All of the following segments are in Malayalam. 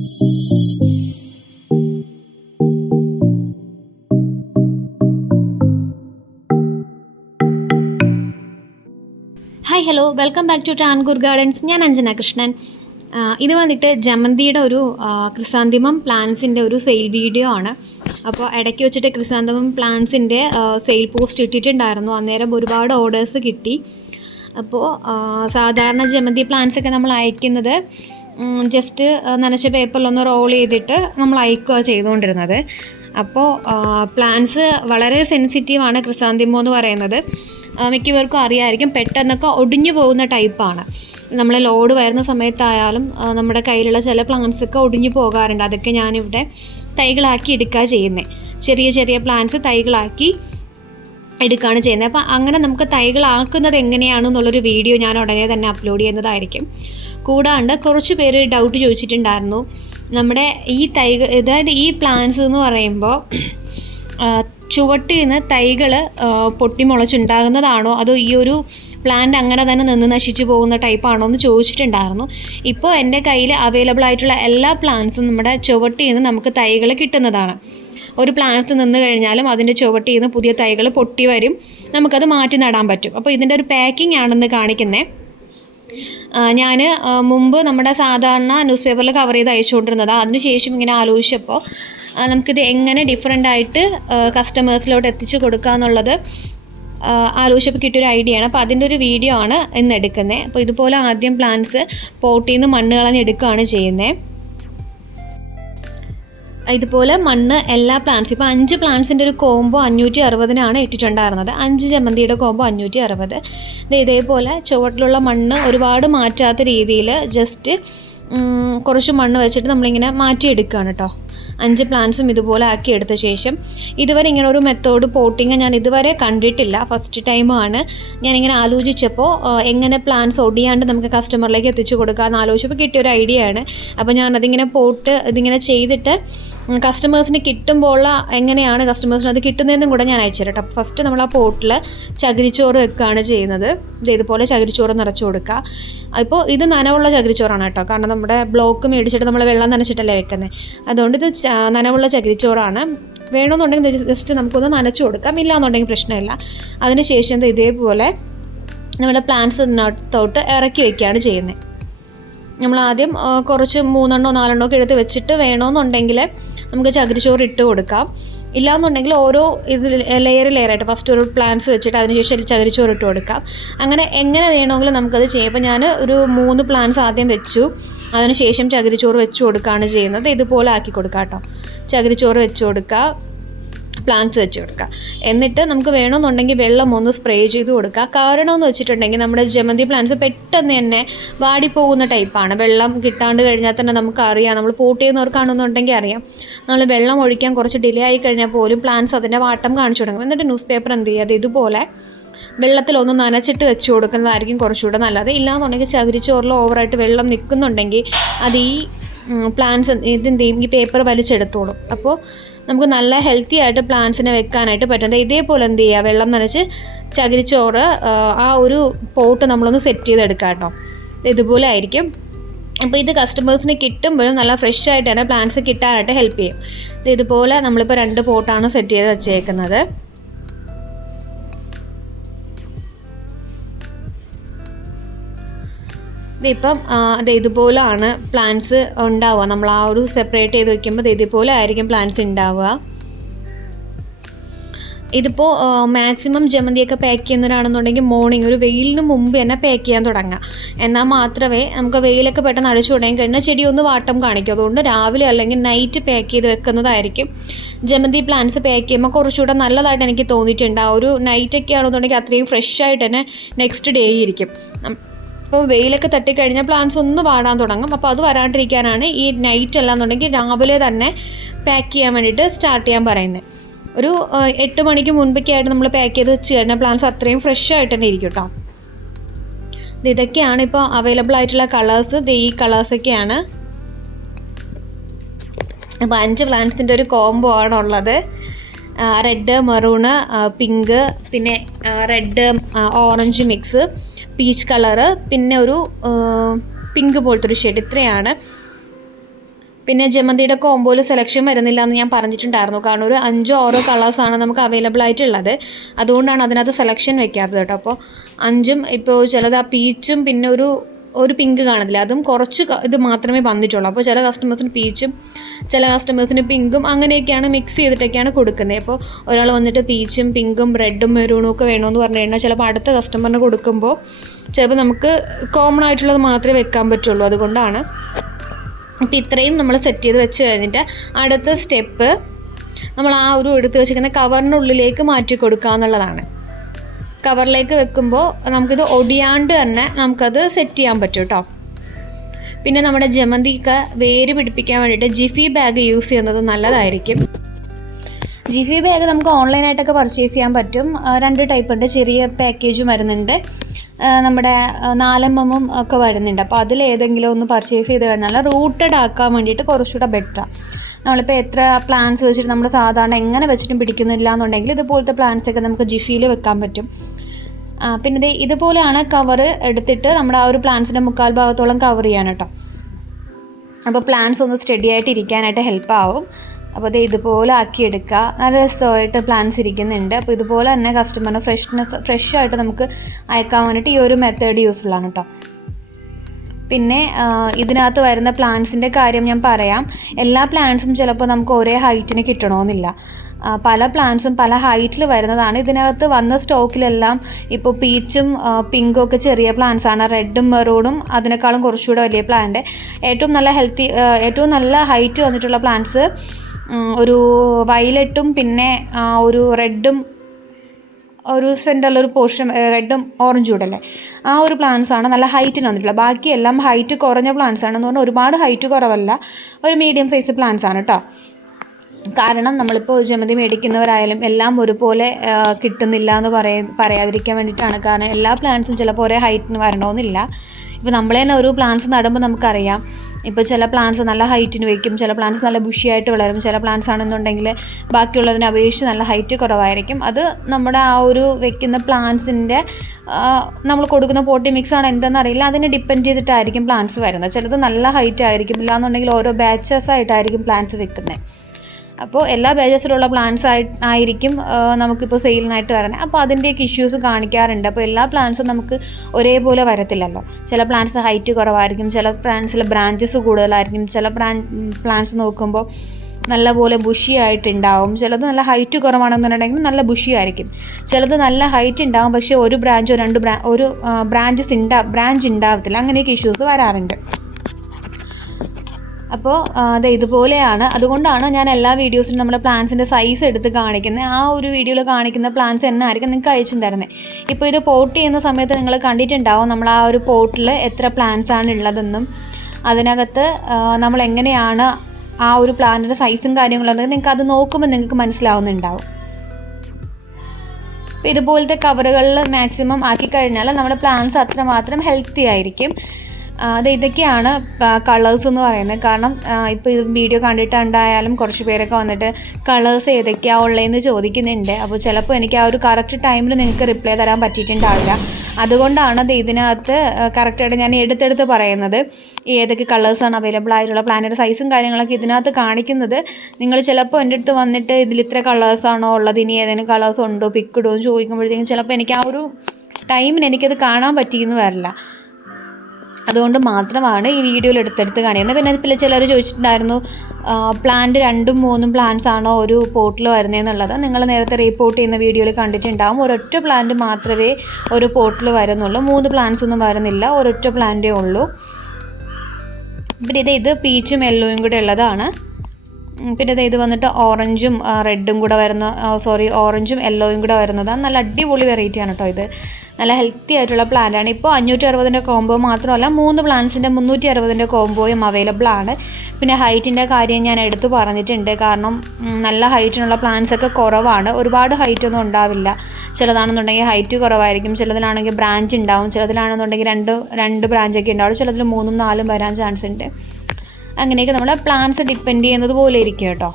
Hi hello welcome back to Tankoor gardens. ഞാൻ അഞ്ജന കൃഷ്ണൻ. ഇത് വന്നിട്ട് ജമന്തിയുടെ ഒരു ക്രിസാന്തിമം പ്ലാന്റ്സിൻ്റെ ഒരു സെയിൽ വീഡിയോ ആണ്. അപ്പോൾ ഇടയ്ക്ക് വെച്ചിട്ട് ക്രിസാന്തിമം പ്ലാന്റ്സിൻ്റെ സെയിൽ പോസ്റ്റ് ഇട്ടിട്ടുണ്ടായിരുന്നു. അന്നേരം ഒരുപാട് ഓർഡേഴ്സ് കിട്ടി. അപ്പോൾ സാധാരണ ജമന്തി പ്ലാന്റ്സൊക്കെ നമ്മൾ അയക്കുന്നത് ജസ്റ്റ് നനച്ച പേപ്പറിലൊന്ന് റോൾ ചെയ്തിട്ട് നമ്മൾ അയക്കുക ചെയ്തുകൊണ്ടിരുന്നത്. അപ്പോൾ പ്ലാന്റ്സ് വളരെ സെൻസിറ്റീവാണ് ക്രിസാന്തിമം എന്ന് പറയുന്നത്. മിക്കവർക്കും അറിയാമായിരിക്കും, പെട്ടെന്നൊക്കെ ഒടിഞ്ഞു പോകുന്ന ടൈപ്പാണ്. നമ്മൾ ലോഡ് വരുന്ന സമയത്തായാലും നമ്മുടെ കയ്യിലുള്ള ചില പ്ലാന്റ്സൊക്കെ ഒടിഞ്ഞു പോകാറുണ്ട്. അതൊക്കെ ഞാനിവിടെ തൈകളാക്കി എടുക്കുക ചെയ്യുന്നത്. ചെറിയ ചെറിയ പ്ലാന്റ്സ് തൈകളാക്കി എടുക്കുകയാണ് ചെയ്യുന്നത്. അപ്പോൾ അങ്ങനെ നമുക്ക് തൈകളാക്കുന്നത് എങ്ങനെയാണെന്നുള്ളൊരു വീഡിയോ ഞാൻ ഉടനെ തന്നെ അപ്ലോഡ് ചെയ്യുന്നതായിരിക്കും. കൂടാണ്ട് കുറച്ച് പേര് ഡൗട്ട് ചോദിച്ചിട്ടുണ്ടായിരുന്നു, നമ്മുടെ ഈ തൈകൾ, അതായത് ഈ പ്ലാന്റ്സ് എന്ന് പറയുമ്പോൾ ചുവട്ടിൽ നിന്ന് തൈകൾ പൊട്ടിമുളച്ചുണ്ടാകുന്നതാണോ അതോ ഈ ഒരു പ്ലാന്റ് അങ്ങനെ തന്നെ നിന്ന് നശിച്ചു പോകുന്ന ടൈപ്പാണോ എന്ന് ചോദിച്ചിട്ടുണ്ടായിരുന്നു. ഇപ്പോൾ എൻ്റെ കയ്യിൽ അവൈലബിൾ ആയിട്ടുള്ള എല്ലാ പ്ലാന്റ്സും നമ്മുടെ ചുവട്ടിൽ നിന്ന് നമുക്ക് തൈകൾ കിട്ടുന്നതാണ്. ഒരു പ്ലാന്റ്സ് നിന്ന് കഴിഞ്ഞാലും അതിൻ്റെ ചുവട്ടിൽ നിന്ന് പുതിയ തൈകൾ പൊട്ടി വരും, നമുക്കത് മാറ്റി നടാൻ പറ്റും. അപ്പോൾ ഇതിൻ്റെ ഒരു പാക്കിംഗ് ആണെന്ന് കാണിക്കുന്നത്. ഞാൻ മുമ്പ് നമ്മുടെ സാധാരണ ന്യൂസ് പേപ്പറിൽ കവർ ചെയ്ത് അയച്ചുകൊണ്ടിരുന്നത്. അതിനുശേഷം ഇങ്ങനെ ആലോചിച്ചപ്പോൾ നമുക്കിത് എങ്ങനെ ഡിഫറെൻ്റായിട്ട് കസ്റ്റമേഴ്സിലോട്ട് എത്തിച്ചു കൊടുക്കുക എന്നുള്ളത് ആലോചിച്ചപ്പോൾ കിട്ടിയൊരു ഐഡിയ ആണ്. അപ്പോൾ അതിൻ്റെ ഒരു വീഡിയോ ആണ് ഇന്ന് എടുക്കുന്നത്. അപ്പോൾ ഇതുപോലെ ആദ്യം പ്ലാന്റ്സ് പോട്ടിൽ നിന്ന് മണ്ണ് കളഞ്ഞെടുക്കുകയാണ് ചെയ്യുന്നത്. ഇതുപോലെ മണ്ണ് എല്ലാ പ്ലാന്റ്സ്, ഇപ്പോൾ 5 പ്ലാന്റ്സിൻ്റെ ഒരു കോംബോ 560-നാണ് ഇട്ടിട്ടുണ്ടായിരുന്നത്. 5 ജമന്തിയുടെ കോംബോ 560. ഇതേപോലെ ചുവട്ടിലുള്ള മണ്ണ് ഒരുപാട് മാറ്റാത്ത രീതിയിൽ ജസ്റ്റ് കുറച്ച് മണ്ണ് വെച്ചിട്ട് നമ്മളിങ്ങനെ മാറ്റിയെടുക്കുകയാണ് കേട്ടോ. 5 പ്ലാന്റ്സും ഇതുപോലെ ആക്കി എടുത്ത ശേഷം, ഇതുവരെ ഇങ്ങനെ ഒരു മെത്തേഡ് പോട്ടിങ് ഞാൻ ഇതുവരെ കണ്ടിട്ടില്ല, ഫസ്റ്റ് ടൈമാണ്. ഞാനിങ്ങനെ ആലോചിച്ചപ്പോൾ എങ്ങനെ പ്ലാന്റ്സ് ഒടിയാണ്ട് നമുക്ക് കസ്റ്റമറിലേക്ക് എത്തിച്ചു കൊടുക്കാമെന്ന് ആലോചിച്ചപ്പോൾ കിട്ടിയൊരു ഐഡിയ ആണ്. അപ്പോൾ ഞാനതിങ്ങനെ ഇതിങ്ങനെ ചെയ്തിട്ട് കസ്റ്റമേഴ്സിന് കിട്ടുമ്പോൾ എങ്ങനെയാണ് കസ്റ്റമേഴ്സിന് അത് കിട്ടുന്നതെന്നും കൂടെ ഞാൻ അയച്ചു തരാം. അപ്പോൾ ഫസ്റ്റ് നമ്മൾ ആ പോട്ടിൽ ചകിരിച്ചോറ് വെക്കുകയാണ് ചെയ്യുന്നത്. ഇതുപോലെ ചകിരിച്ചോറ് നിറച്ച് കൊടുക്കുക. അപ്പോൾ ഇത് നനവുള്ള ചകിരിച്ചോറാണ് കേട്ടോ, കാരണം നമ്മുടെ ബ്ലോക്ക് മേടിച്ചിട്ട് നമ്മൾ വെള്ളം നനച്ചിട്ടല്ലേ വെക്കുന്നത്. അതുകൊണ്ട് ഇത് നനവുള്ള ചകിരിച്ചോറാണ്. വേണമെന്നുണ്ടെങ്കിൽ ജസ്റ്റ് നമുക്കൊന്ന് നനച്ചു കൊടുക്കാം, ഇല്ലയെന്നുണ്ടെങ്കിൽ പ്രശ്നമില്ല. അതിനുശേഷം ഇതേപോലെ നമ്മുടെ പ്ലാന്റ്സിനകത്തോട്ട് ഇറക്കി വയ്ക്കുകയാണ് ചെയ്യുന്നത്. നമ്മളാദ്യം കുറച്ച് 3 4 ഒക്കെ എടുത്ത് വെച്ചിട്ട് വേണമെന്നുണ്ടെങ്കിൽ നമുക്ക് ചകിരിച്ചോറ് ഇട്ട് കൊടുക്കാം. ഇല്ലയെന്നുണ്ടെങ്കിൽ ഓരോ ലെയറായിട്ട് ഫസ്റ്റ് ഒരു പ്ലാന്റ്സ് വെച്ചിട്ട് അതിനുശേഷം ചകിരിച്ചോറ് ഇട്ട് കൊടുക്കാം. അങ്ങനെ എങ്ങനെ വേണമെങ്കിലും നമുക്കത് ചെയ്യാം. അപ്പോൾ ഞാൻ ഒരു 3 പ്ലാന്റ്സ് ആദ്യം വെച്ചു, അതിനുശേഷം ചകിരിച്ചോറ് വെച്ച് കൊടുക്കുകയാണ് ചെയ്യുന്നത്. ഇതുപോലെ ആക്കി കൊടുക്കാം കേട്ടോ. ചകിരിച്ചോറ് വെച്ച് കൊടുക്കുക, പ്ലാന്റ്സ് വെച്ച് കൊടുക്കുക. എന്നിട്ട് നമുക്ക് വേണമെന്നുണ്ടെങ്കിൽ വെള്ളം ഒന്ന് സ്പ്രേ ചെയ്ത് കൊടുക്കുക. കാരണം എന്ന് വെച്ചിട്ടുണ്ടെങ്കിൽ നമ്മുടെ ജമന്തി പ്ലാന്റ്സ് പെട്ടെന്ന് തന്നെ വാടിപ്പോകുന്ന ടൈപ്പാണ്. വെള്ളം കിട്ടാണ്ട് കഴിഞ്ഞാൽ തന്നെ നമുക്കറിയാം, നമ്മൾ പോട്ട് ചെയ്യുന്നവർക്കാണെന്നുണ്ടെങ്കിൽ അറിയാം, നമ്മൾ വെള്ളം ഒഴിക്കാൻ കുറച്ച് ഡിലേ ആയി കഴിഞ്ഞാൽ പോലും പ്ലാന്റ്സ് അതിൻ്റെ വാട്ടം കാണിച്ചു തുടങ്ങും. എന്നിട്ട് ന്യൂസ് പേപ്പർ എന്ത് ചെയ്യുക, ഇതുപോലെ വെള്ളത്തിലൊന്ന് നനച്ചിട്ട് വെച്ച് കൊടുക്കുന്നതായിരിക്കും കുറച്ചുകൂടെ നല്ലത്. ഇല്ലാന്നുണ്ടെങ്കിൽ ചകിരിച്ചോറിൽ ഓവറായിട്ട് വെള്ളം നിൽക്കുന്നുണ്ടെങ്കിൽ അത് ഈ പ്ലാന്റ്സ് എന്ത് ചെയ്യും, ഈ പേപ്പർ വലിച്ചെടുത്തോളും. അപ്പോൾ നമുക്ക് നല്ല ഹെൽത്തി ആയിട്ട് പ്ലാന്റ്സിനെ വെക്കാനായിട്ട് പറ്റുന്നത്. ഇതേപോലെ എന്ത് ചെയ്യുക, വെള്ളം നനച്ച് ചകിരിച്ചോറ് ആ ഒരു പോട്ട് നമ്മളൊന്ന് സെറ്റ് ചെയ്തെടുക്കുക കേട്ടോ. ഇതുപോലെ ആയിരിക്കും. അപ്പോൾ ഇത് കസ്റ്റമേഴ്സിന് കിട്ടുമ്പോഴും നല്ല ഫ്രഷ് ആയിട്ട് തന്നെ പ്ലാന്റ്സ് കിട്ടാനായിട്ട് ഹെൽപ്പ് ചെയ്യും. ഇതുപോലെ നമ്മളിപ്പോൾ 2 പോട്ടാണ് സെറ്റ് ചെയ്ത് വെച്ചേക്കുന്നത്. ഇതിപ്പം ഇതുപോലെയാണ് പ്ലാന്റ്സ് ഉണ്ടാവുക. നമ്മൾ ആ ഒരു സെപ്പറേറ്റ് ചെയ്ത് വയ്ക്കുമ്പോൾ ഇതുപോലെ ആയിരിക്കും പ്ലാന്റ്സ് ഉണ്ടാവുക. ഇതിപ്പോൾ മാക്സിമം ജമന്തിയൊക്കെ പാക്ക് ചെയ്യുന്നവരാണെന്നുണ്ടെങ്കിൽ മോർണിംഗ് ഒരു വെയിലിന് മുമ്പ് തന്നെ പാക്ക് ചെയ്യാൻ തുടങ്ങുക. എന്നാൽ മാത്രമേ നമുക്ക് വെയിലൊക്കെ പെട്ടെന്ന് അടിച്ചു തുടങ്ങി കഴിഞ്ഞാൽ ചെടി ഒന്ന് വാട്ടം കാണിക്കും. അതുകൊണ്ട് രാവിലെ അല്ലെങ്കിൽ നൈറ്റ് പാക്ക് ചെയ്ത് വെക്കുന്നതായിരിക്കും ജമന്തി പ്ലാന്റ്സ് പാക്ക് ചെയ്യുമ്പോൾ കുറച്ചുകൂടെ നല്ലതായിട്ട് എനിക്ക് തോന്നിയിട്ടുണ്ട്. ആ ഒരു നൈറ്റൊക്കെ ആണെന്നുണ്ടെങ്കിൽ അത്രയും ഫ്രഷ് ആയിട്ട് തന്നെ നെക്സ്റ്റ് ഡേ ഇരിക്കും. അപ്പോൾ വെയിലൊക്കെ തട്ടിക്കഴിഞ്ഞാൽ പ്ലാന്റ്സ് ഒന്ന് വാടാൻ തുടങ്ങും. അപ്പോൾ അത് വരാണ്ടിരിക്കാനാണ് ഈ നൈറ്റ് അല്ലാന്നുണ്ടെങ്കിൽ രാവിലെ തന്നെ പാക്ക് ചെയ്യാൻ വേണ്ടിയിട്ട് സ്റ്റാർട്ട് ചെയ്യാൻ പറയുന്നത്. ഒരു 8 മണിക്ക് മുൻപൊക്കെ ആയിട്ട് നമ്മൾ പാക്ക് ചെയ്ത് വെച്ച് കഴിഞ്ഞാൽ പ്ലാന്റ്സ് അത്രയും ഫ്രഷ് ആയിട്ട് തന്നെ ഇരിക്കും കേട്ടോ. ഇതൊക്കെയാണ് ഇപ്പോൾ അവൈലബിൾ ആയിട്ടുള്ള കളേഴ്സ്. ഈ കളേഴ്സൊക്കെയാണ്. അപ്പോൾ 5 പ്ലാന്റ്സിൻ്റെ ഒരു കോംബോ ആണുള്ളത്. റെഡ്, മെറൂണ്, പിങ്ക്, പിന്നെ red orange mix, peach colour, പിന്നെ ഒരു പിങ്ക് പോലത്തെ ഒരു ഷെയ്ഡ്. ഇത്രയാണ്. പിന്നെ ജമന്തിയുടെ കോംബോയിൽ സെലക്ഷൻ വരുന്നില്ല എന്ന് ഞാൻ പറഞ്ഞിട്ടുണ്ടായിരുന്നു. കാരണം ഒരു 5-6 കളേഴ്സാണ് നമുക്ക് അവൈലബിൾ ആയിട്ടുള്ളത്. അതുകൊണ്ടാണ് അതിനകത്ത് സെലക്ഷൻ വെക്കാത്തത് കേട്ടോ. അപ്പോൾ 5ഉം ഇപ്പോൾ ചിലത് ആ പീച്ചും പിന്നെ ഒരു പിങ്ക് കാണത്തില്ല, അതും കുറച്ച് ഇത് മാത്രമേ വന്നിട്ടുള്ളൂ. അപ്പോൾ ചില കസ്റ്റമേഴ്സിന് പീച്ചും ചില കസ്റ്റമേഴ്സിന് പിങ്കും അങ്ങനെയൊക്കെയാണ് മിക്സ് ചെയ്തിട്ടൊക്കെയാണ് കൊടുക്കുന്നത്. അപ്പോൾ ഒരാൾ വന്നിട്ട് പീച്ചും പിങ്കും റെഡും മെറൂണും ഒക്കെ വേണമെന്ന് പറഞ്ഞു കഴിഞ്ഞാൽ ചിലപ്പോൾ അടുത്ത കസ്റ്റമറിന് കൊടുക്കുമ്പോൾ ചിലപ്പോൾ നമുക്ക് കോമൺ ആയിട്ടുള്ളത് മാത്രമേ വെക്കാൻ പറ്റുള്ളൂ. അതുകൊണ്ടാണ് ഇപ്പോൾ ഇത്രയും നമ്മൾ സെറ്റ് ചെയ്ത് വെച്ച് കഴിഞ്ഞിട്ട് അടുത്ത സ്റ്റെപ്പ് നമ്മൾ ആ ഒരു എടുത്ത് വെച്ചിരിക്കുന്ന കവറിനുള്ളിലേക്ക് മാറ്റി കൊടുക്കുക എന്നുള്ളതാണ്. കവറിലേക്ക് വെക്കുമ്പോൾ നമുക്കിത് ഒടിയാണ്ട് തന്നെ നമുക്കത് സെറ്റ് ചെയ്യാൻ പറ്റും കേട്ടോ. പിന്നെ നമ്മുടെ ജമന്തിക്ക് വേര് പിടിപ്പിക്കാൻ വേണ്ടിയിട്ട് ജിഫി ബാഗ് യൂസ് ചെയ്യുന്നത് നല്ലതായിരിക്കും. ജിഫി ബാഗ് നമുക്ക് ഓൺലൈനായിട്ടൊക്കെ പർച്ചേസ് ചെയ്യാൻ പറ്റും. 2 ടൈപ്പ് ഉണ്ട്. ചെറിയ പാക്കേജും വരുന്നുണ്ട്, നമ്മുടെ 4mm ഒക്കെ വരുന്നുണ്ട്. അപ്പോൾ അതിലേതെങ്കിലും ഒന്ന് പർച്ചേസ് ചെയ്ത് കഴിഞ്ഞാൽ റൂട്ടഡ് ആക്കാൻ വേണ്ടിയിട്ട് കുറച്ചുകൂടെ ബെറ്ററാണ്. നമ്മളിപ്പോൾ എത്ര പ്ലാന്റ്സ് വെച്ചിട്ട് നമ്മൾ സാധാരണ എങ്ങനെ വെച്ചിട്ടും പിടിക്കുന്നില്ല എന്നുണ്ടെങ്കിൽ ഇതുപോലത്തെ പ്ലാന്റ്സൊക്കെ നമുക്ക് ജിഫിയിൽ വെക്കാൻ പറ്റും. പിന്നെ ഇതുപോലെയാണ് കവർ എടുത്തിട്ട് നമ്മുടെ ആ ഒരു പ്ലാന്റ്സിൻ്റെ 3/4 ഭാഗത്തോളം കവർ ചെയ്യാൻ കേട്ടോ. അപ്പോൾ പ്ലാന്റ്സ് ഒന്ന് സ്റ്റഡി ആയിട്ട് ഇരിക്കാനായിട്ട് ഹെൽപ്പ് ആവും. അപ്പോൾ അത് ഇതുപോലെ ആക്കിയെടുക്കുക. നല്ല രസമായിട്ട് പ്ലാന്റ്സ് ഇരിക്കുന്നുണ്ട്. അപ്പോൾ ഇതുപോലെ തന്നെ കസ്റ്റമറിന് ഫ്രഷായിട്ട് നമുക്ക് അയക്കാൻ വേണ്ടിയിട്ട് ഈ ഒരു മെത്തേഡ് യൂസ്ഫുള്ളാണ് കേട്ടോ. പിന്നെ ഇതിനകത്ത് വരുന്ന പ്ലാന്റ്സിൻ്റെ കാര്യം ഞാൻ പറയാം. എല്ലാ പ്ലാന്റ്സും ചിലപ്പോൾ നമുക്ക് ഒരേ ഹൈറ്റിന് കിട്ടണമെന്നില്ല. പല പ്ലാന്റ്സും പല ഹൈറ്റിൽ വരുന്നതാണ്. ഇതിനകത്ത് വന്ന സ്റ്റോക്കിലെല്ലാം ഇപ്പോൾ പീച്ചും പിങ്കും ഒക്കെ ചെറിയ പ്ലാന്റ്സാണ്. റെഡും മെറൂണും അതിനേക്കാളും കുറച്ചുകൂടെ വലിയ പ്ലാന്റ്. ഏറ്റവും നല്ല ഹൈറ്റ് വന്നിട്ടുള്ള പ്ലാന്റ്സ് ഒരു വയലറ്റും പിന്നെ ഒരു റെഡും ഒരു സെൻറ്ററിലൊരു പോർഷൻ റെഡും ഓറഞ്ചും കൂടെ അല്ലേ, ആ ഒരു പ്ലാന്റ്സാണ് നല്ല ഹൈറ്റിന് വന്നിട്ടുള്ളത്. ബാക്കിയെല്ലാം ഹൈറ്റ് കുറഞ്ഞ പ്ലാന്റ്സ് ആണെന്ന് പറഞ്ഞാൽ ഒരുപാട് ഹൈറ്റ് കുറവല്ല, ഒരു മീഡിയം സൈസ് പ്ലാന്റ്സ് ആണ് കേട്ടോ. കാരണം നമ്മളിപ്പോൾ ജമന്തി മേടിക്കുന്നവരായാലും എല്ലാം ഒരുപോലെ കിട്ടുന്നില്ല എന്ന് പറയാതിരിക്കാൻ വേണ്ടിയിട്ടാണ്. കാരണം എല്ലാ പ്ലാന്റ്സും ചിലപ്പോൾ ഒരേ ഹൈറ്റിന് വരണമെന്നില്ല. ഇപ്പോൾ നമ്മൾ തന്നെ ഒരു പ്ലാന്റ്സ് നടുമ്പോൾ നമുക്കറിയാം, ഇപ്പോൾ ചില പ്ലാന്റ്സ് നല്ല ഹൈറ്റിന് വയ്ക്കും, ചില പ്ലാന്റ്സ് നല്ല ബുഷിയായിട്ട് വളരും, ചില പ്ലാന്റ്സ് ആണെന്നുണ്ടെങ്കിൽ ബാക്കിയുള്ളതിനെ അപേക്ഷിച്ച് നല്ല ഹൈറ്റ് കുറവായിരിക്കും. അത് നമ്മുടെ ആ ഒരു വെക്കുന്ന പ്ലാന്റ്സിൻ്റെ നമ്മൾ കൊടുക്കുന്ന പോട്ടി മിക്സ് ആണ് എന്തെന്നറിയില്ല, അതിനെ ഡിപ്പെൻഡ് ചെയ്തിട്ടായിരിക്കും പ്ലാന്റ്സ് വരുന്നത്. ചിലത് നല്ല ഹൈറ്റ് ആയിരിക്കും, ഇല്ലാന്നുണ്ടെങ്കിൽ ഓരോ ബാച്ചസ് ആയിട്ടായിരിക്കും പ്ലാന്റ്സ് വെക്കുന്നത്. അപ്പോൾ എല്ലാ ബാച്ചസിലുള്ള പ്ലാന്റ്സ് ആയിരിക്കും നമുക്കിപ്പോൾ സെയിലിനായിട്ട് വരുന്നത്. അപ്പോൾ അതിൻ്റെയൊക്കെ ഇഷ്യൂസ് കാണിക്കാറുണ്ട്. അപ്പോൾ എല്ലാ പ്ലാന്റ്സും നമുക്ക് ഒരേപോലെ വരത്തില്ലല്ലോ. ചില പ്ലാന്റ്സ് ഹൈറ്റ് കുറവായിരിക്കും, ചില പ്ലാന്റ്സിൽ ബ്രാഞ്ചസ് കൂടുതലായിരിക്കും, ചില പ്ലാന്റ്സ് നോക്കുമ്പോൾ നല്ലപോലെ ബുഷി ആയിട്ടുണ്ടാവും, ചിലത് നല്ല ഹൈറ്റ് കുറവാണെന്നുണ്ടെങ്കിൽ നല്ല ബുഷി ആയിരിക്കും, ചിലത് നല്ല ഹൈറ്റ് ഉണ്ടാവും പക്ഷേ ഒരു ബ്രാഞ്ചോ ഒരു ബ്രാഞ്ച് ഉണ്ടാവത്തില്ല. അങ്ങനെയൊക്കെ ഇഷ്യൂസ് വരാറുണ്ട്. അപ്പോൾ അത് ഇതുപോലെയാണ്. അതുകൊണ്ടാണ് ഞാൻ എല്ലാ വീഡിയോസിലും നമ്മുടെ പ്ലാന്റ്സിൻ്റെ സൈസ് എടുത്ത് കാണിക്കുന്നത്. ആ ഒരു വീഡിയോയിൽ കാണിക്കുന്ന പ്ലാന്റ്സ് തന്നെ ആയിരിക്കും നിങ്ങൾക്ക് അയച്ചു തരുന്നത്. ഇപ്പോൾ ഇത് പോട്ട് ചെയ്യുന്ന സമയത്ത് നിങ്ങൾ കണ്ടിട്ടുണ്ടാവും നമ്മൾ ആ ഒരു പോട്ടിൽ എത്ര പ്ലാന്റ്സ് ആണ് ഉള്ളതെന്നും അതിനകത്ത് നമ്മൾ എങ്ങനെയാണ് ആ ഒരു പ്ലാന്റിൻ്റെ സൈസും കാര്യങ്ങളൊക്കെ നിങ്ങൾക്ക് അത് നോക്കുമ്പോൾ നിങ്ങൾക്ക് മനസ്സിലാവുന്നുണ്ടാവും. അപ്പോൾ ഇതുപോലത്തെ കവറുകളിൽ മാക്സിമം ആക്കിക്കഴിഞ്ഞാൽ നമ്മുടെ പ്ലാന്റ്സ് അത്രമാത്രം ഹെൽത്തി ആയിരിക്കും. ഇതൊക്കെയാണ് കളേഴ്സ് എന്ന് പറയുന്നത്. കാരണം ഇപ്പോൾ ഇത് വീഡിയോ കണ്ടിട്ടുണ്ടായാലും കുറച്ച് പേരൊക്കെ വന്നിട്ട് കളേഴ്സ് ഏതൊക്കെയാണ് ഉള്ളതെന്ന് ചോദിക്കുന്നുണ്ട്. അപ്പോൾ ചിലപ്പോൾ എനിക്ക് ആ ഒരു കറക്റ്റ് ടൈമിൽ നിങ്ങൾക്ക് റിപ്ലൈ തരാൻ പറ്റിയിട്ടുണ്ടാവില്ല. അതുകൊണ്ടാണ് ഇതിനകത്ത് കറക്റ്റായിട്ട് ഞാൻ എടുത്തെടുത്ത് പറയുന്നത്. ഏതൊക്കെ കളേഴ്സാണ് അവൈലബിൾ ആയിട്ടുള്ള പ്ലാന്റിൻ്റെ സൈസും കാര്യങ്ങളൊക്കെ ഇതിനകത്ത് കാണിക്കുന്നത്. നിങ്ങൾ ചിലപ്പോൾ എൻ്റെ അടുത്ത് വന്നിട്ട് ഇതിൽ ഇത്ര കളേഴ്സാണോ ഉള്ളത്, ഇനി ഏതെങ്കിലും കളേഴ്സ് ഉണ്ടോ പിക്കിടുമോ എന്ന് ചോദിക്കുമ്പോഴത്തേക്കും ചിലപ്പോൾ എനിക്ക് ആ ഒരു ടൈമിന് എനിക്കത് കാണാൻ പറ്റിയെന്ന് വരില്ല. അതുകൊണ്ട് മാത്രമാണ് ഈ വീഡിയോയിൽ എടുത്തെടുത്ത് കാണിക്കുന്നത്. പിന്നെ ചിലർ ചോദിച്ചിട്ടുണ്ടായിരുന്നു പ്ലാന്റ് 2ഉം 3ഉം പ്ലാന്റ്സ് ആണോ ഒരു പോട്ടിൽ വരുന്നതെന്നുള്ളത്. നിങ്ങൾ നേരത്തെ റിപ്പോർട്ട് ചെയ്യുന്ന വീഡിയോയിൽ കണ്ടിട്ടുണ്ടാകും. ഒരൊറ്റ പ്ലാന്റ് മാത്രമേ ഒരു പോട്ടിൽ വരുന്നുള്ളൂ, 3 പ്ലാന്റ്സ് ഒന്നും വരുന്നില്ല, ഒരൊറ്റ പ്ലാന്റേ ഉള്ളൂ. പിന്നെ ഇത് പീച്ചും യെല്ലോയും കൂടെ ഉള്ളതാണ്. പിന്നെ ഇത് വന്നിട്ട് ഓറഞ്ചും റെഡും കൂടെ വരുന്ന ഓറഞ്ചും യെല്ലോയും കൂടെ വരുന്നതാണ്. നല്ല അടിപൊളി വെറൈറ്റിയാണ് കേട്ടോ. ഇത് നല്ല ഹെൽത്തി ആയിട്ടുള്ള പ്ലാന്റാണ്. ഇപ്പോൾ 560 കോംബോ മാത്രമല്ല 3 പ്ലാന്റ്സിൻ്റെ 360 കോംബോയും അവൈലബിൾ ആണ്. പിന്നെ ഹൈറ്റിൻ്റെ കാര്യം ഞാൻ എടുത്തു പറഞ്ഞിട്ടുണ്ട്. കാരണം നല്ല ഹൈറ്റിനുള്ള പ്ലാന്റ്സ് ഒക്കെ കുറവാണ്, ഒരുപാട് ഹൈറ്റൊന്നും ഉണ്ടാവില്ല. ചിലതാണെന്നുണ്ടെങ്കിൽ ഹൈറ്റ് കുറവായിരിക്കും, ചിലതിലാണെങ്കിൽ ബ്രാഞ്ച് ഉണ്ടാവും, ചിലതിലാണെന്നുണ്ടെങ്കിൽ രണ്ട് ബ്രാഞ്ചൊക്കെ ഉണ്ടാവും, ചിലതിൽ 3ഉം 4ഉം വരാൻ ചാൻസ് ഉണ്ട്. അങ്ങനെയൊക്കെ നമ്മുടെ പ്ലാന്റ്സ് ഡിപ്പെൻഡ് ചെയ്യുന്നത് പോലെ ഇരിക്കും കേട്ടോ.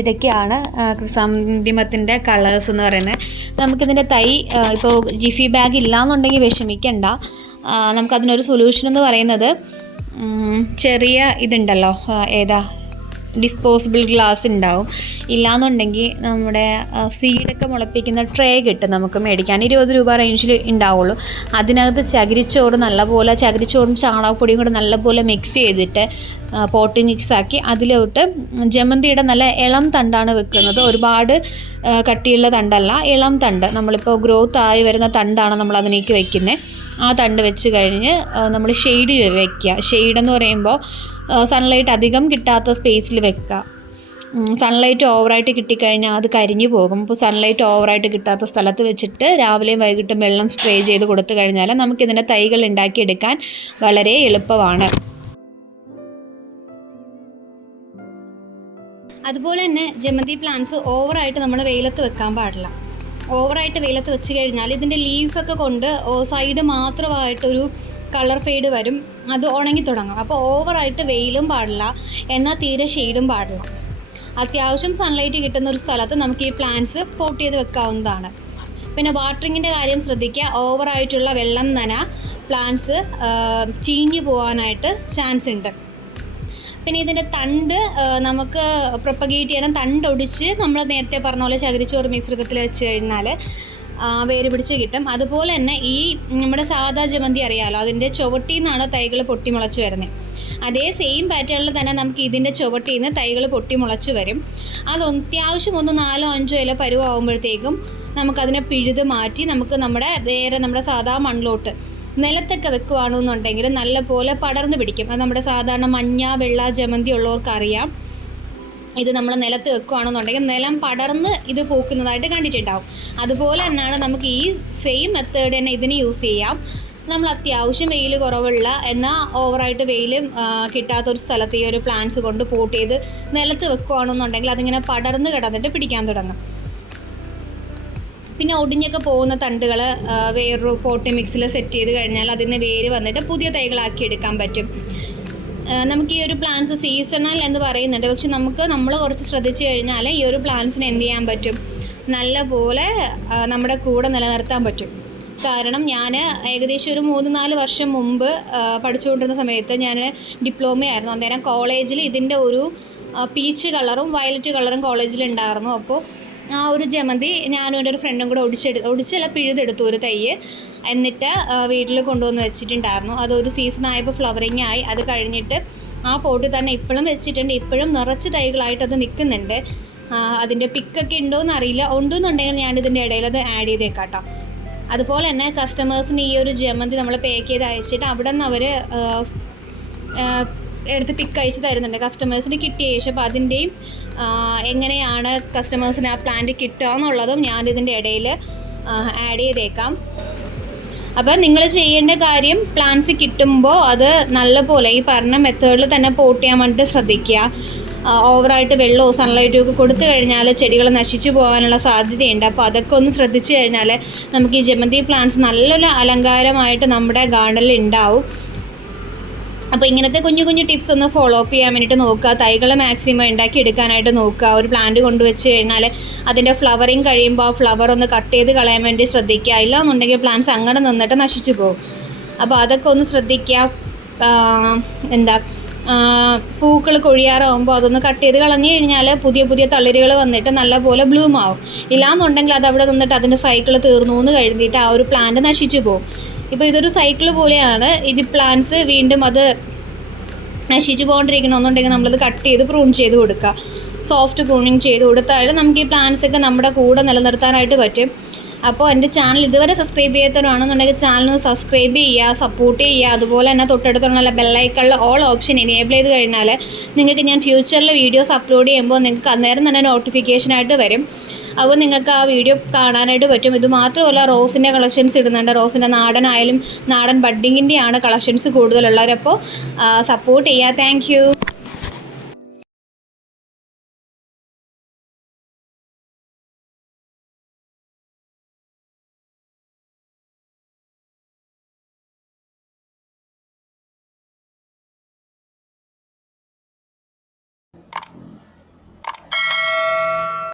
ഇതൊക്കെയാണ് ക്രിസാന്തിമത്തിൻ്റെ കളേഴ്സ് എന്ന് പറയുന്നത്. നമുക്കിതിൻ്റെ തൈ ഇപ്പോൾ ജിഫി ബാഗ് ഇല്ലയെന്നുണ്ടെങ്കിൽ വിഷമിക്കണ്ട. നമുക്കതിനൊരു സൊല്യൂഷൻ എന്ന് പറയുന്നത് ചെറിയ ഇതുണ്ടല്ലോ, ഏതാ ഡിസ്പോസിബിൾ ഗ്ലാസ് ഉണ്ടാവും. ഇല്ലാന്നുണ്ടെങ്കിൽ നമ്മുടെ സീഡൊക്കെ മുളപ്പിക്കുന്ന ട്രേ കിട്ടും നമുക്ക് മേടിക്കാൻ, 20 രൂപ റേഞ്ചിൽ ഉണ്ടാവുള്ളൂ. അതിനകത്ത് ചകിരിച്ചോറും ചാണകപ്പൊടിയും കൂടെ നല്ലപോലെ മിക്സ് ചെയ്തിട്ട് പോട്ടി മിക്സാക്കി അതിലോട്ട് ജമന്തിയുടെ നല്ല ഇളം തണ്ടാണ് വെക്കുന്നത്. ഒരുപാട് കട്ടിയുള്ള തണ്ടല്ല, ഇളം തണ്ട്. നമ്മളിപ്പോൾ ഗ്രോത്ത് ആയി വരുന്ന തണ്ടാണ് നമ്മൾ അതിലേക്ക് വെക്കുന്നത്. ആ തണ്ട് വെച്ച് കഴിഞ്ഞ് നമ്മൾ ഷെയ്ഡ് വെക്കുക. ഷെയ്ഡെന്ന് പറയുമ്പോൾ സൺലൈറ്റ് അധികം കിട്ടാത്ത സ്പേസിൽ വെക്കുക. സൺലൈറ്റ് ഓവറായിട്ട് കിട്ടിക്കഴിഞ്ഞാൽ അത് കരിഞ്ഞു പോകും. അപ്പോൾ സൺലൈറ്റ് ഓവറായിട്ട് കിട്ടാത്ത സ്ഥലത്ത് വെച്ചിട്ട് രാവിലെയും വൈകിട്ടും വെള്ളം സ്പ്രേ ചെയ്ത് കൊടുത്തു കഴിഞ്ഞാൽ നമുക്കിതിൻ്റെ തൈകൾ ഉണ്ടാക്കിയെടുക്കാൻ വളരെ എളുപ്പമാണ്. അതുപോലെ തന്നെ ജമന്തി പ്ലാന്റ്സ് ഓവറായിട്ട് നമ്മൾ വെയിലത്ത് വെക്കാൻ പാടില്ല. ഓവറായിട്ട് വെയിലത്ത് വെച്ച് കഴിഞ്ഞാൽ ഇതിൻ്റെ ലീഫൊക്കെ കൊണ്ട് സൈഡ് മാത്രമായിട്ടൊരു കളർ ഫെയ്ഡ് വരും, അത് ഉണങ്ങി തുടങ്ങും. അപ്പോൾ ഓവറായിട്ട് വെയിലും പാടില്ല, എന്നാൽ തീരെ ഷെയ്ഡും പാടില്ല. അത്യാവശ്യം സൺലൈറ്റ് കിട്ടുന്ന ഒരു സ്ഥലത്ത് നമുക്ക് ഈ പ്ലാന്റ്സ് പോട്ട് ചെയ്ത് വെക്കാവുന്നതാണ്. പിന്നെ വാട്ടറിങ്ങിൻ്റെ കാര്യം ശ്രദ്ധിക്കുക. ഓവറായിട്ടുള്ള വെള്ളം പ്ലാന്റ്സ് ചീഞ്ഞു പോകാനായിട്ട് ചാൻസ് ഉണ്ട്. പിന്നെ ഇതിൻ്റെ തണ്ട് നമുക്ക് പ്രൊപ്പഗേറ്റ് ചെയ്യണം. തണ്ടൊടിച്ച് നമ്മൾ നേരത്തെ പറഞ്ഞ പോലെ ചകിരിച്ചോറ് മിശ്രിതത്തിൽ വെച്ച് കഴിഞ്ഞാൽ വേര് പിടിച്ച് കിട്ടും. അതുപോലെ തന്നെ ഈ നമ്മുടെ സാധാ ജമന്തി അറിയാമല്ലോ, അതിൻ്റെ ചുവട്ടിൽ നിന്നാണ് തൈകൾ പൊട്ടിമുളച്ച് വരുന്നത്. അതേ സെയിം പാറ്റേണിൽ തന്നെ നമുക്ക് ഇതിൻ്റെ ചുവട്ടിൽ നിന്ന് തൈകൾ പൊട്ടിമുളച്ച് വരും. അത് അത്യാവശ്യം 4-5 ഇല പരുവാകുമ്പോഴത്തേക്കും നമുക്കതിനെ പിഴുത് മാറ്റി നമുക്ക് നമ്മുടെ സാധാ മണ്ണിലോട്ട് നിലത്തൊക്കെ വെക്കുകയാണെന്നുണ്ടെങ്കിൽ നല്ലപോലെ പടർന്ന് പിടിക്കും. അത് നമ്മുടെ സാധാരണ മഞ്ഞ വെള്ള ജമന്തി ഉള്ളവർക്കറിയാം. ഇത് നമ്മൾ നിലത്ത് വെക്കുകയാണെന്നുണ്ടെങ്കിൽ നിലം പടർന്ന് ഇത് പൂക്കുന്നതായിട്ട് കണ്ടിട്ടുണ്ടാവും. അതുപോലെ തന്നെയാണ് നമുക്ക് ഈ സെയിം മെത്തേഡ് തന്നെ ഇതിന് യൂസ് ചെയ്യാം. നമ്മൾ അത്യാവശ്യം വെയിൽ കുറവുള്ള എന്നാൽ ഓവറായിട്ട് വെയിലും കിട്ടാത്തൊരു സ്ഥലത്ത് ഈ ഒരു പ്ലാന്റ്സ് കൊണ്ട് പോട്ട് ചെയ്ത് നിലത്ത് വെക്കുകയാണെന്നുണ്ടെങ്കിൽ അതിങ്ങനെ പടർന്ന് കിടന്നിട്ട് പിടിക്കാൻ തുടങ്ങും. പിന്നെ ഒടിഞ്ഞൊക്കെ പോകുന്ന തണ്ടുകൾ വേറൊരു പോട്ടി മിക്സിൽ സെറ്റ് ചെയ്ത് കഴിഞ്ഞാൽ അതിന് വേര് വന്നിട്ട് പുതിയ തൈകളാക്കി എടുക്കാൻ പറ്റും. നമുക്ക് ഈ ഒരു പ്ലാന്റ്സ് സീസണൽ എന്ന് പറയുന്നുണ്ട്, പക്ഷെ നമ്മൾ കുറച്ച് ശ്രദ്ധിച്ചു കഴിഞ്ഞാൽ ഈ ഒരു പ്ലാന്റ്സിന് എന്ത് ചെയ്യാൻ പറ്റും, നല്ല പോലെ നമ്മുടെ കൂടെ നിലനിർത്താൻ പറ്റും. കാരണം ഞാൻ ഏകദേശം ഒരു 3-4 വർഷം മുമ്പ് പഠിച്ചുകൊണ്ടിരുന്ന സമയത്ത് ഞാൻ ഡിപ്ലോമയായിരുന്നു. അന്നേരം കോളേജിൽ ഇതിൻ്റെ ഒരു പീച്ച് കളറും വയലറ്റ് കളറും കോളേജിൽ ഉണ്ടായിരുന്നു. അപ്പോൾ ആ ഒരു ജമന്തി ഞാനും എൻ്റെ ഒരു ഫ്രണ്ടും കൂടെ ഒടിച്ചല്ല പിഴുതെടുത്തു ഒരു തൈ. എന്നിട്ട് വീട്ടിൽ കൊണ്ടുവന്ന് വെച്ചിട്ടുണ്ടായിരുന്നു. അതൊരു സീസണായപ്പോൾ ഫ്ലവറിങ് ആയി. അത് കഴിഞ്ഞിട്ട് ആ പോട്ടിൽ തന്നെ ഇപ്പോഴും വെച്ചിട്ടുണ്ട്. ഇപ്പോഴും നിറച്ച് തൈകളായിട്ട് അത് നിൽക്കുന്നുണ്ട്. അതിൻ്റെ പിക്കൊക്കെ ഉണ്ടോയെന്ന് അറിയില്ല. ഉണ്ടെന്നുണ്ടെങ്കിൽ ഞാനിതിൻ്റെ ഇടയിൽ അത് ആഡ് ചെയ്തേക്കാം കേട്ടോ. അതുപോലെ തന്നെ കസ്റ്റമേഴ്സിന് ഈ ഒരു ജമന്തി നമ്മൾ പാക്ക് ചെയ്ത് അയച്ചിട്ട് അവിടെ നിന്ന് അവർ എടുത്ത് പിക്ക് അയച്ച് തരുന്നുണ്ട് കസ്റ്റമേഴ്സിന് കിട്ടിയ ശേഷം. അപ്പോൾ അതിൻ്റെയും എങ്ങനെയാണ് കസ്റ്റമേഴ്സിന് ആ പ്ലാന്റ് കിട്ടുക എന്നുള്ളതും ഞാനിതിൻ്റെ ഇടയിൽ ആഡ് ചെയ്തേക്കാം. അപ്പോൾ നിങ്ങൾ ചെയ്യേണ്ട കാര്യം, പ്ലാന്റ്സ് കിട്ടുമ്പോൾ അത് നല്ലപോലെ ഈ പറഞ്ഞ മെത്തേഡിൽ തന്നെ പോട്ട് ചെയ്യാൻ വേണ്ടിയിട്ട് ശ്രദ്ധിക്കുക. ഓവറായിട്ട് വെള്ളവും സൺലൈറ്റും ഒക്കെ കൊടുത്തു കഴിഞ്ഞാൽ ചെടികൾ നശിച്ചു പോകാനുള്ള സാധ്യതയുണ്ട്. അപ്പോൾ അതൊക്കെ ഒന്ന് ശ്രദ്ധിച്ചു കഴിഞ്ഞാൽ നമുക്ക് ഈ ജമന്തി പ്ലാന്റ്സ് നല്ലൊരു അലങ്കാരമായിട്ട് നമ്മുടെ ഗാർഡനിൽ ഉണ്ടാവും. അപ്പോൾ ഇങ്ങനത്തെ കുഞ്ഞു കുഞ്ഞു ടിപ്സ് ഒന്ന് ഫോളോ അപ്പ് ചെയ്യാൻ വേണ്ടിയിട്ട് നോക്കുക. തൈകൾ മാക്സിമം ഉണ്ടാക്കി എടുക്കാനായിട്ട് നോക്കുക. ഒരു പ്ലാന്റ് കൊണ്ടുവച്ച് കഴിഞ്ഞാൽ അതിൻ്റെ ഫ്ലവറിങ് കഴിയുമ്പോൾ ആ ഫ്ലവർ ഒന്ന് കട്ട് ചെയ്ത് കളയാൻ വേണ്ടി ശ്രദ്ധിക്കുക. ഇല്ലാന്നുണ്ടെങ്കിൽ പ്ലാന്റ്സ് അങ്ങനെ നിന്നിട്ട് നശിച്ചു പോകും. അപ്പോൾ അതൊക്കെ ഒന്ന് ശ്രദ്ധിക്കുക. പൂക്കൾ കൊഴിയാറാകുമ്പോൾ അതൊന്ന് കട്ട് ചെയ്ത് കളഞ്ഞു കഴിഞ്ഞാൽ പുതിയ പുതിയ തളിരുകൾ വന്നിട്ട് നല്ലപോലെ ബ്ലൂം ആവും. ഇല്ലാന്നുണ്ടെങ്കിൽ അത് അവിടെ നിന്നിട്ട് അതിൻ്റെ സൈക്കിൾ തീർന്നു എന്ന് കഴിഞ്ഞിട്ട് ആ ഒരു പ്ലാന്റ് നശിച്ചു പോകും. ഇപ്പോൾ ഇതൊരു സൈക്കിൾ പോലെയാണ്. ഇത് പ്ലാന്റ്സ് വീണ്ടും അത് നശിച്ചു പോകൊണ്ടിരിക്കണമെന്നുണ്ടെങ്കിൽ നമ്മളത് കട്ട് ചെയ്ത് പ്രൂൺ ചെയ്ത് കൊടുക്കുക. സോഫ്റ്റ് പ്രൂണിങ് ചെയ്ത് കൊടുത്താൽ നമുക്ക് ഈ പ്ലാന്റ്സൊക്കെ നമ്മുടെ കൂടെ നിലനിർത്താനായിട്ട് പറ്റും. അപ്പോൾ എൻ്റെ ചാനൽ ഇതുവരെ സബ്സ്ക്രൈബ് ചെയ്യാത്തവരാണെന്നുണ്ടെങ്കിൽ ചാനൽ സബ്സ്ക്രൈബ് ചെയ്യുക, സപ്പോർട്ട് ചെയ്യുക. അതുപോലെ തന്നെ തൊട്ടടുത്തുള്ള ബെല്ലൈക്കണിൽ ഓൾ ഓപ്ഷൻ എനേബിൾ ചെയ്ത് കഴിഞ്ഞാൽ നിങ്ങൾക്ക് ഞാൻ ഫ്യൂച്ചറിൽ വീഡിയോസ് അപ്ലോഡ് ചെയ്യുമ്പോൾ നിങ്ങൾക്ക് അന്നേരം തന്നെ നോട്ടിഫിക്കേഷനായിട്ട് വരും. അപ്പോൾ നിങ്ങൾക്ക് ആ വീഡിയോ കാണാനായിട്ട് പറ്റും. ഇത് മാത്രമല്ല, റോസിൻ്റെ കളക്ഷൻസ് ഇടുന്നുണ്ട്. റോസിൻ്റെ നാടൻ ബഡ്ഡിങ്ങിൻ്റെയാണ് കളക്ഷൻസ് കൂടുതലുള്ളവർ. അപ്പോൾ സപ്പോർട്ട് ചെയ്യുക. Thank you.